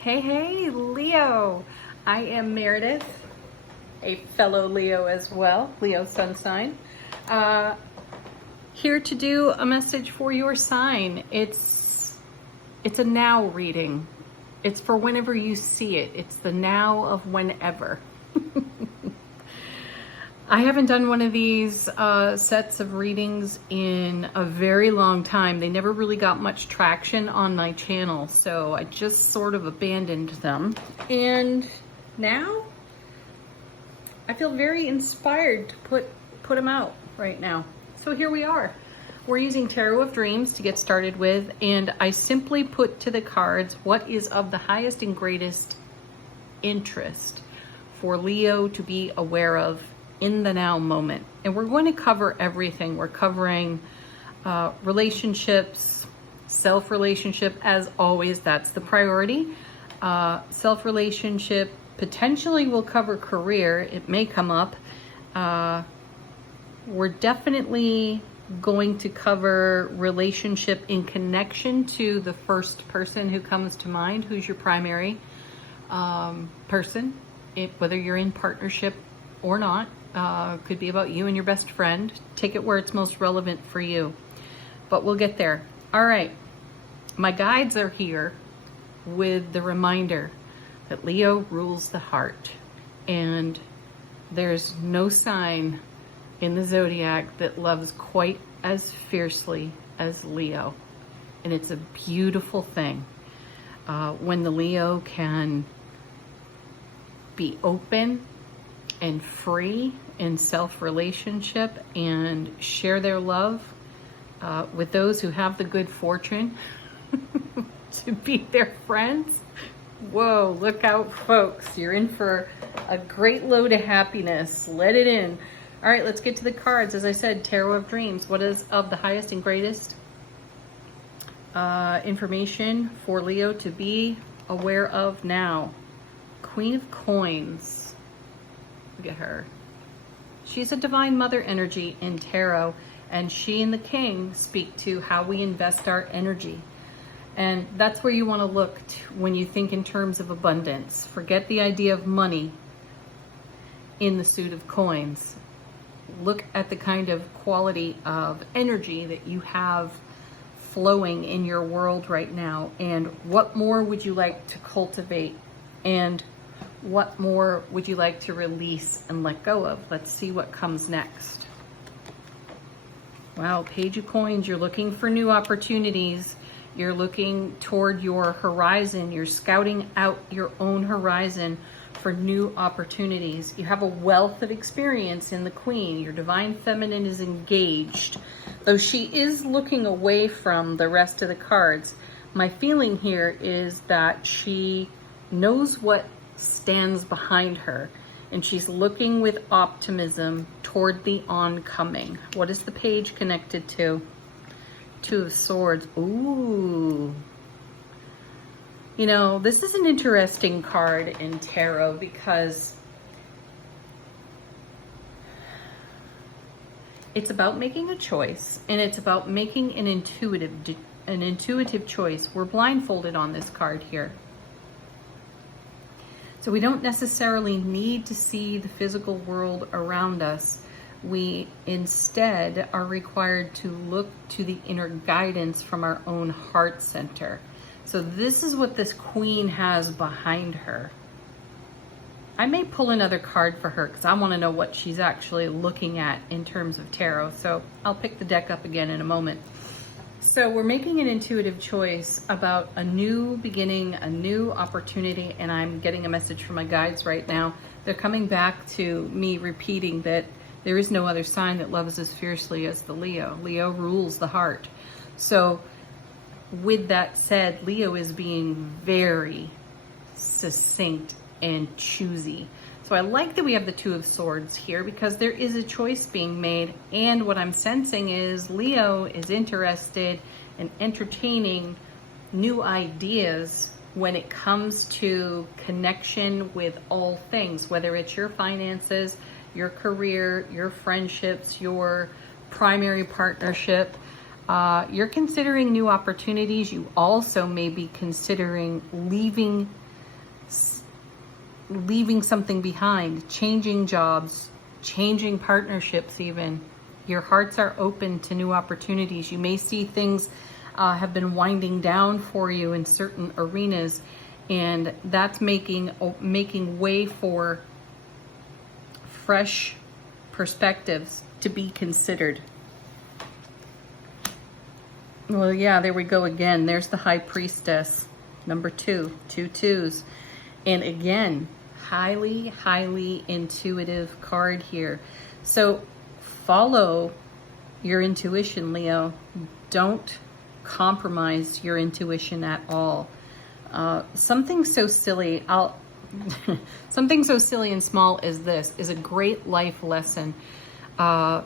Hey, hey, Leo. I am Meredith, a fellow Leo as well, Leo sun sign. Uh, Here to do a message for your sign. It's a now reading. It's for whenever you see it. It's the now of whenever. I haven't done one of these sets of readings in a very long time. They never really got much traction on my channel, so I just sort of abandoned them. And now I feel very inspired to put them out right now. So here we are. We're using Tarot of Dreams to get started with, and I simply put to the cards what is of the highest and greatest interest for Leo to be aware of in the now moment. And we're going to cover everything. We're covering relationships, self-relationship, as always, that's the priority. Self-relationship, potentially we'll cover career, it may come up. We're definitely going to cover relationship in connection to the first person who comes to mind, who's your primary person, whether you're in partnership or not. Could be about you and your best friend. Take it where it's most relevant for you. But we'll get there. All right. My guides are here with the reminder that Leo rules the heart. And there's no sign in the zodiac that loves quite as fiercely as Leo. And it's a beautiful thing when the Leo can be open and free in self-relationship and share their love with those who have the good fortune to be their friends. Whoa, look out, folks. You're in for a great load of happiness. Let it in. All right, let's get to the cards. As I said, Tarot of Dreams. What is of the highest and greatest information for Leo to be aware of now? Queen of Coins. Look at her. She's a divine mother energy in tarot, and she and the king speak to how we invest our energy. And that's where you want to look when you think in terms of abundance. Forget the idea of money in the suit of coins. Look at the kind of quality of energy that you have flowing in your world right now, and what more would you like to cultivate, and what more would you like to release and let go of? Let's see what comes next. Wow, Page of Coins, you're looking for new opportunities. You're looking toward your horizon. You're scouting out your own horizon for new opportunities. You have a wealth of experience in the Queen. Your divine feminine is engaged. Though she is looking away from the rest of the cards, my feeling here is that she knows what stands behind her, and she's looking with optimism toward the oncoming. What is the page connected to? Two of Swords. Ooh. You know, this is an interesting card in tarot because it's about making a choice, and it's about making an intuitive choice. We're blindfolded on this card here. So we don't necessarily need to see the physical world around us. We instead are required to look to the inner guidance from our own heart center. So this is what this Queen has behind her. I may pull another card for her because I want to know what she's actually looking at in terms of tarot. So I'll pick the deck up again in a moment. So we're making an intuitive choice about a new beginning, a new opportunity, and I'm getting a message from my guides right now. They're coming back to me repeating that there is no other sign that loves as fiercely as the Leo. Leo rules the heart. So with that said, Leo is being very succinct and choosy. So I like that we have the Two of Swords here because there is a choice being made, and what I'm sensing is Leo is interested in entertaining new ideas when it comes to connection with all things, whether it's your finances, your career, your friendships, your primary partnership. You're considering new opportunities. You also may be considering leaving leaving something behind, changing jobs, changing partnerships even. Your hearts are open to new opportunities. You may see things have been winding down for you in certain arenas, and that's making way for fresh perspectives to be considered. Well, yeah, there we go again. There's the High Priestess, number 2, 2 twos. And again, highly, highly intuitive card here. So follow your intuition, Leo. Don't compromise your intuition at all. Something so silly, something so silly and small as this is a great life lesson. One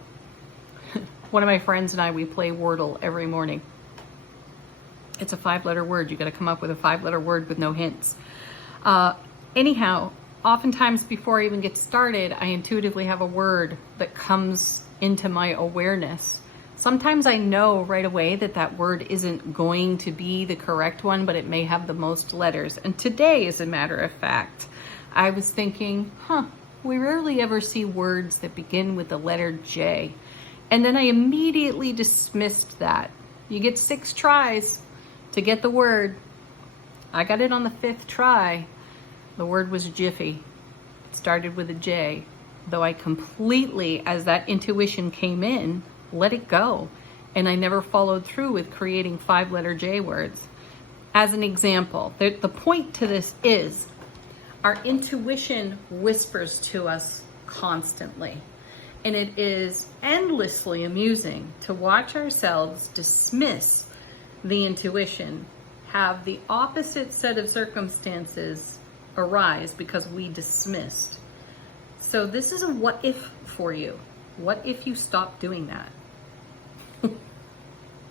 of my friends and I, we play Wordle every morning. It's a 5-letter word. You got to come up with a 5-letter word with no hints. Anyhow, oftentimes before I even get started, I intuitively have a word that comes into my awareness. Sometimes I know right away that that word isn't going to be the correct one, but it may have the most letters. And today, as a matter of fact, I was thinking, we rarely ever see words that begin with the letter J. And then I immediately dismissed that. You get 6 tries to get the word. I got it on the 5th try. The word was Jiffy. It started with a J. Though I completely, as that intuition came in, let it go. And I never followed through with creating 5-letter J words. As an example, the point to this is our intuition whispers to us constantly. And it is endlessly amusing to watch ourselves dismiss the intuition, have the opposite set of circumstances arise because we dismissed. So this is a what if for you. What if you stopped doing that?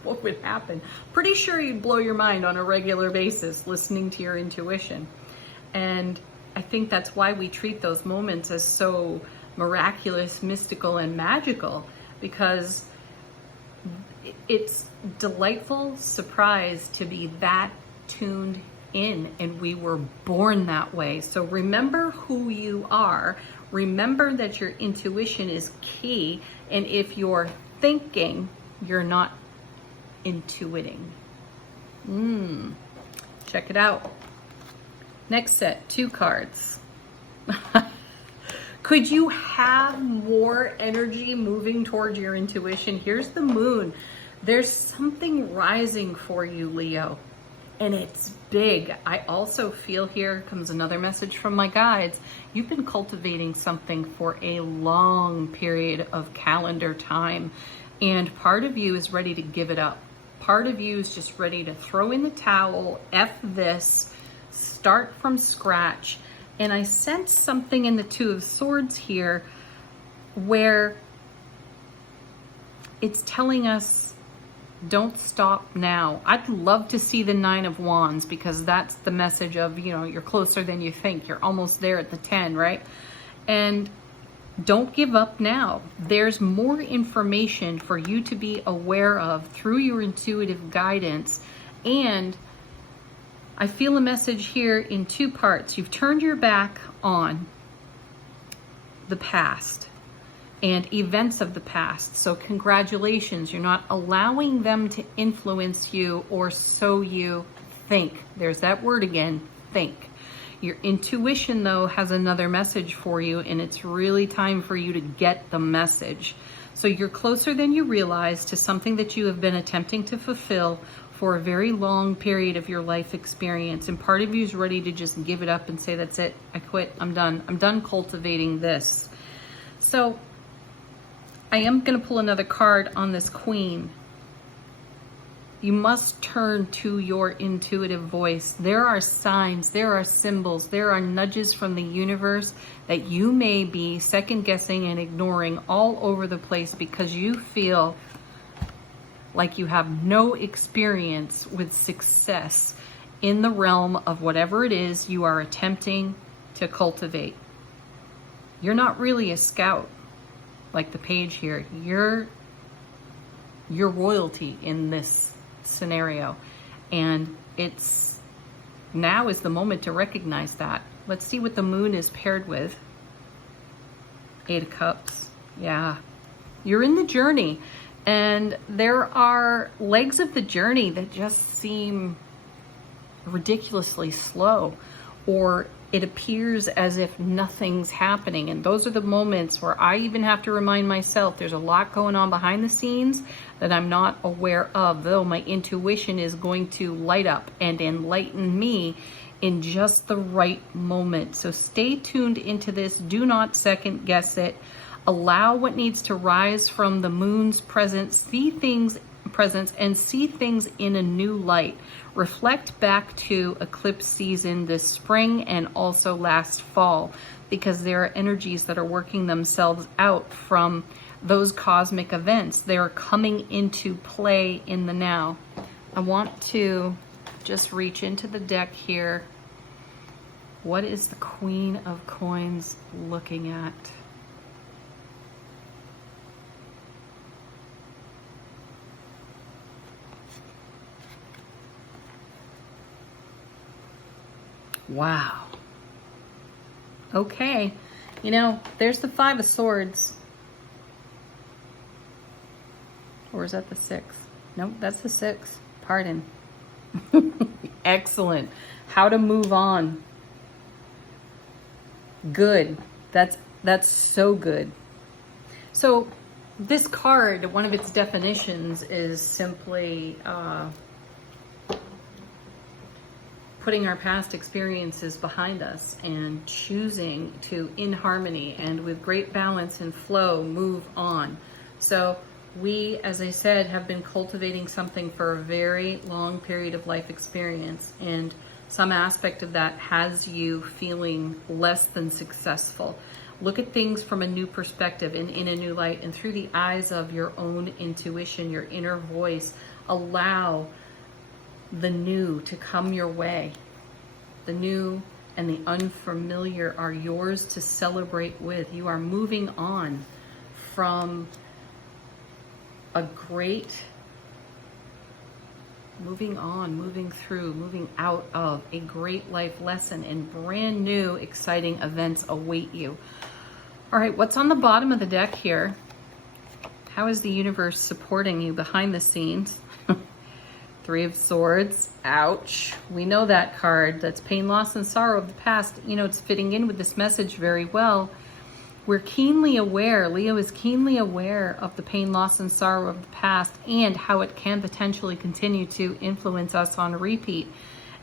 What would happen? Pretty sure you'd blow your mind on a regular basis listening to your intuition. And I think that's why we treat those moments as so miraculous, mystical, and magical, because it's delightful surprise to be that tuned in, and we were born that way. So remember who you are. Remember that your intuition is key, and if you're thinking, you're not intuiting. Check it out. Next set, 2 cards. Could you have more energy moving towards your intuition? Here's the moon. There's something rising for you, Leo, and it's big. I also feel, here comes another message from my guides. You've been cultivating something for a long period of calendar time, and part of you is ready to give it up. Part of you is just ready to throw in the towel, F this, start from scratch. And I sense something in the 2 of Swords here where it's telling us, don't stop now. I'd love to see the 9 of Wands, because that's the message of, you're closer than you think. You're almost there at the 10, right? And don't give up now. There's more information for you to be aware of through your intuitive guidance. And I feel a message here in 2 parts. You've turned your back on the past and events of the past. So congratulations, you're not allowing them to influence you, or so you think. There's that word again, think. Your intuition, though, has another message for you, and it's really time for you to get the message. So you're closer than you realize to something that you have been attempting to fulfill for a very long period of your life experience. And part of you is ready to just give it up and say, that's it, I quit, I'm done. I'm done cultivating this. So I am going to pull another card on this Queen. You must turn to your intuitive voice. There are signs, there are symbols, there are nudges from the universe that you may be second guessing and ignoring all over the place because you feel like you have no experience with success in the realm of whatever it is you are attempting to cultivate. You're not really a scout like the page here. You're royalty in this scenario, and it's Now is the moment to recognize that. Let's see what the moon is paired with. 8 of Cups. Yeah. You're in the journey, and there are legs of the journey that just seem ridiculously slow, or it appears as if nothing's happening. And those are the moments where I even have to remind myself there's a lot going on behind the scenes that I'm not aware of, though my intuition is going to light up and enlighten me in just the right moment. So stay tuned into this. Do not second guess it. Allow what needs to rise from the moon's presence, and see things in a new light. Reflect back to eclipse season this spring and also last fall, because there are energies that are working themselves out from those cosmic events. They're coming into play in the now. I want to just reach into the deck here. What is the Queen of Coins looking at? Wow. Okay. You know, there's the 5 of Swords. Or is that the 6? Nope, that's the 6. Pardon. Excellent. How to move on. Good. That's so good. So this card, one of its definitions is simply putting our past experiences behind us and choosing to, in harmony and with great balance and flow, move on. So we, as I said, have been cultivating something for a very long period of life experience, and some aspect of that has you feeling less than successful. Look at things from a new perspective and in a new light, and through the eyes of your own intuition, your inner voice. Allow the new to come your way. The new and the unfamiliar are yours to celebrate with. You are moving on from a great, moving out of a great life lesson, and brand new exciting events await you. All right, what's on the bottom of the deck here? How is the universe supporting you behind the scenes? 3 of Swords. Ouch. We know that card. That's pain, loss, and sorrow of the past. You know, it's fitting in with this message very well. We're keenly aware, Leo is keenly aware of the pain, loss, and sorrow of the past and how it can potentially continue to influence us on repeat.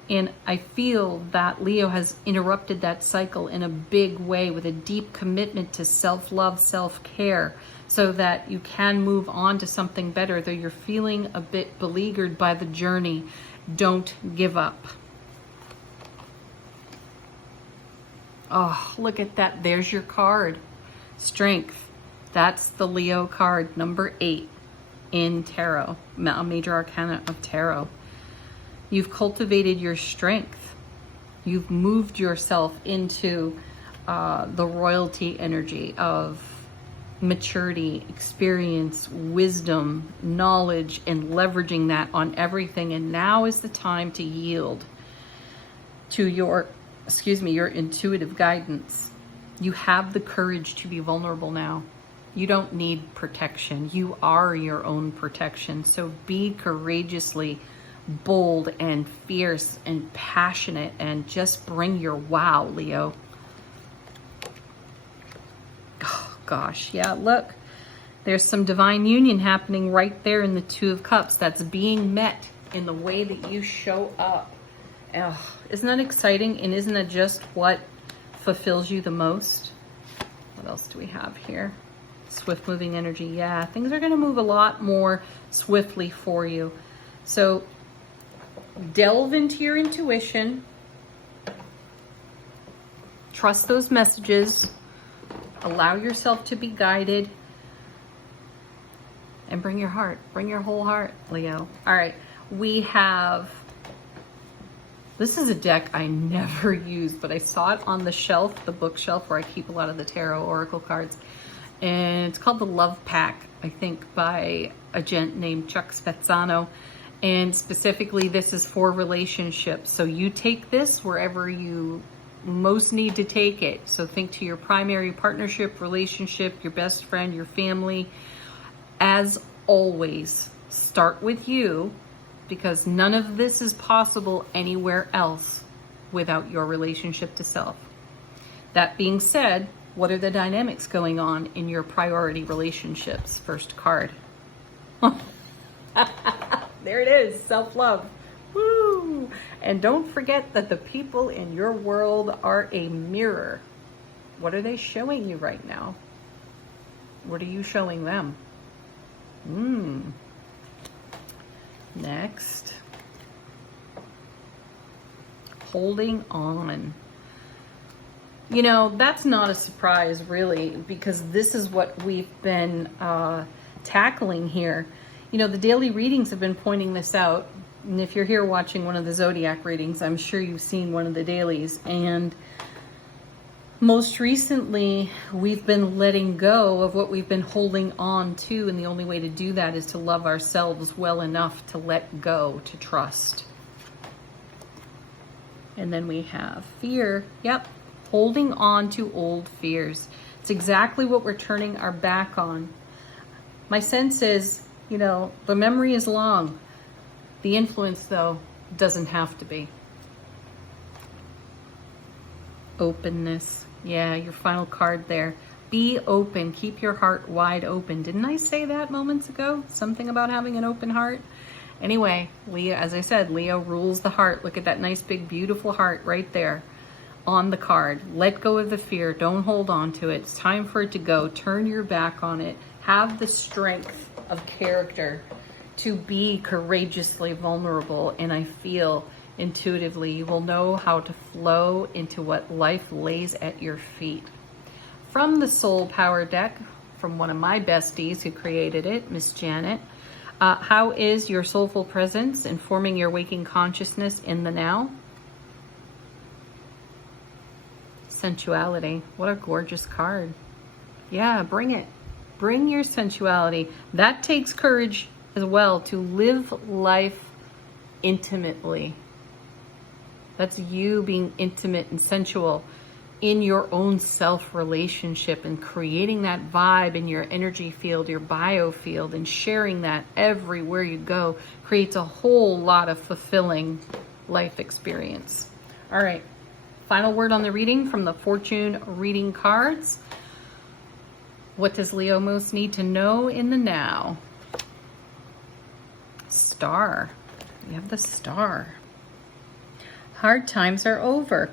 And I feel that Leo has interrupted that cycle in a big way with a deep commitment to self-love, self-care, so that you can move on to something better. Though you're feeling a bit beleaguered by the journey, don't give up. Oh, look at that. There's your card. Strength. That's the Leo card, number 8 in tarot, major arcana of tarot. You've cultivated your strength. You've moved yourself into the royalty energy of maturity, experience, wisdom, knowledge, and leveraging that on everything. And now is the time to yield to your intuitive guidance. You have the courage to be vulnerable now. You don't need protection. You are your own protection. So be courageously bold and fierce and passionate, and just bring your wow, Leo. Oh, gosh. Yeah, look. There's some divine union happening right there in the 2 of Cups. That's being met in the way that you show up. Oh, isn't that exciting? And isn't that just what fulfills you the most? What else do we have here? Swift moving energy. Yeah, things are going to move a lot more swiftly for you. So delve into your intuition. Trust those messages. Allow yourself to be guided. And bring your heart. Bring your whole heart, Leo. All right. We have... This is a deck I never used, but I saw it on the shelf, the bookshelf where I keep a lot of the tarot oracle cards. And it's called the Love Pack, I think, by a gent named Chuck Spezzano. And specifically, this is for relationships. So you take this wherever you most need to take it. So think to your primary partnership, relationship, your best friend, your family. As always, start with you, because none of this is possible anywhere else without your relationship to self. That being said, what are the dynamics going on in your priority relationships? First card. There it is, self-love. Woo! And don't forget that the people in your world are a mirror. What are they showing you right now? What are you showing them? Next. Holding on. You know, that's not a surprise really, because this is what we've been tackling here. You know, the daily readings have been pointing this out. And if you're here watching one of the zodiac readings, I'm sure you've seen one of the dailies. And most recently, we've been letting go of what we've been holding on to. And the only way to do that is to love ourselves well enough to let go, to trust. And then we have fear. Yep, holding on to old fears. It's exactly what we're turning our back on. My sense is, you know, the memory is long. The influence, though, doesn't have to be. Openness. Yeah, your final card there. Be open. Keep your heart wide open. Didn't I say that moments ago? Something about having an open heart? Anyway, Leo, as I said, Leo rules the heart. Look at that nice, big, beautiful heart right there on the card. Let go of the fear. Don't hold on to it. It's time for it to go. Turn your back on it. Have the strength of character to be courageously vulnerable. And I feel intuitively you will know how to flow into what life lays at your feet. From the Soul Power deck, from one of my besties who created it, Miss Janet. How is your soulful presence informing your waking consciousness in the now? Sensuality. What a gorgeous card. Yeah, bring it. Bring your sensuality. That takes courage as well, to live life intimately. That's you being intimate and sensual in your own self relationship and creating that vibe in your energy field, your biofield, and sharing that everywhere you go creates a whole lot of fulfilling life experience. All right, final word on the reading from the fortune reading cards. What does Leo most need to know in the now? Star. We have the Star. Hard times are over.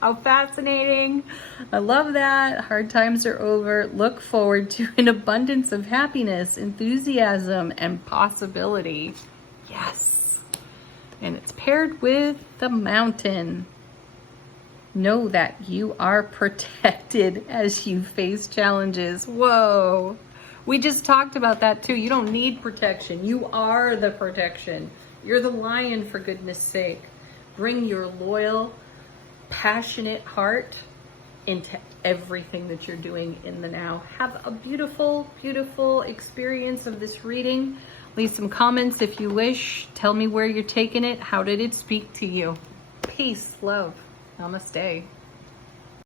How fascinating. I love that. Hard times are over. Look forward to an abundance of happiness, enthusiasm, and possibility. Yes. And it's paired with the Mountain. Know that you are protected as you face challenges. Whoa. We just talked about that too. You don't need protection. You are the protection. You're the lion, for goodness sake. Bring your loyal, passionate heart into everything that you're doing in the now. Have a beautiful, beautiful experience of this reading. Leave some comments if you wish. Tell me where you're taking it. How did it speak to you? Peace, love. Namaste.